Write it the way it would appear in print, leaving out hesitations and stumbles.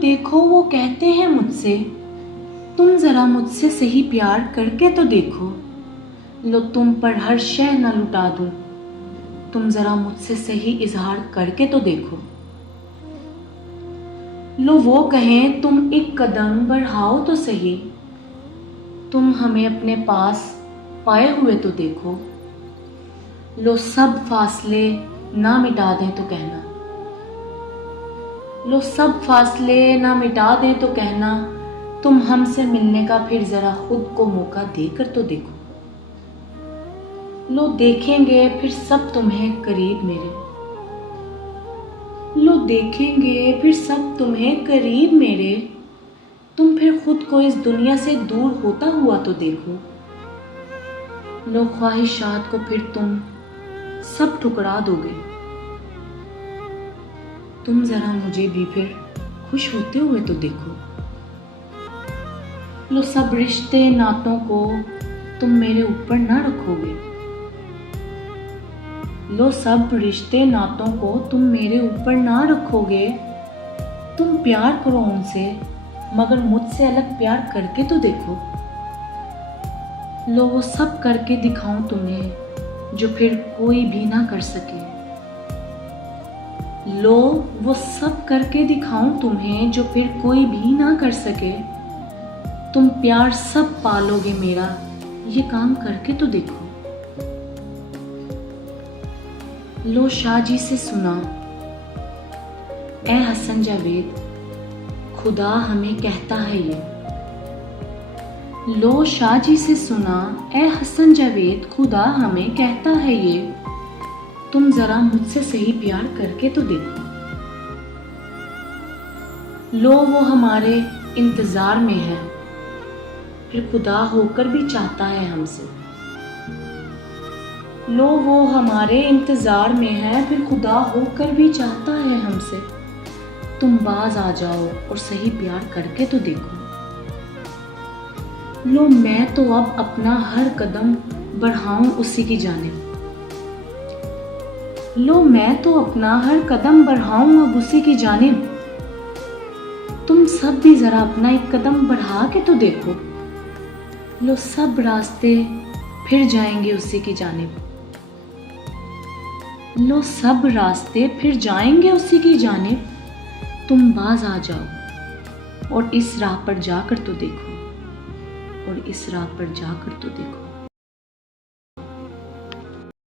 देखो वो कहते हैं मुझसे, तुम जरा मुझसे सही प्यार करके तो देखो। लो तुम पर हर शय न लुटा दूं, तुम जरा मुझसे सही इजहार करके तो देखो। लो वो कहें तुम एक कदम बढ़ाओ तो सही, तुम हमें अपने पास पाए हुए तो देखो। लो सब फासले ना मिटा दें तो कहना, लो सब फासले ना मिटा दें तो कहना, तुम हमसे मिलने का फिर जरा खुद को मौका देकर तो देखो। लो देखेंगे फिर सब तुम्हें करीब मेरे, लो देखेंगे फिर सब तुम्हें करीब मेरे, तुम फिर खुद को इस दुनिया से दूर होता हुआ तो देखो। लो ख्वाहिशात को फिर तुम सब ठुकरा दोगे, तुम जरा मुझे भी फिर खुश होते हुए तो देखो। लो सब रिश्ते नातों को तुम मेरे ऊपर ना रखोगे, लो सब रिश्ते नातों को तुम मेरे ऊपर ना रखोगे। तुम प्यार करो उनसे मगर मुझसे अलग प्यार करके तो देखो। लो वो सब करके दिखाऊं तुम्हें जो फिर कोई भी ना कर सके, लो वो सब करके दिखाऊं तुम्हें जो फिर कोई भी ना कर सके। तुम प्यार सब पालोगे मेरा, ये काम करके तो देखो। लो शाहजी से सुना, ए हसन जावेद खुदा हमें कहता है ये। लो शाहजी से सुना, ए हसन जावेद खुदा हमें कहता है ये। तुम जरा मुझसे सही प्यार करके तो देखो। लो वो हमारे इंतजार में है, फिर खुदा होकर भी चाहता है हमसे। लो वो हमारे इंतजार में है, फिर खुदा होकर भी चाहता है हमसे। तुम बाज आ जाओ और सही प्यार करके तो देखो। लो मैं तो अब अपना हर कदम बढ़ाऊं उसी की जानिब, लो मैं तो अपना हर कदम बढ़ाऊं अब उसी की जानिब। तुम सब भी जरा अपना एक कदम बढ़ा के तो देखो। लो सब रास्ते फिर जाएंगे उसी की जानिब, लो सब रास्ते फिर जाएंगे उसी की जानिब। तुम बाज आ जाओ और इस राह पर जाकर तो देखो, और इस राह पर जाकर तो देखो।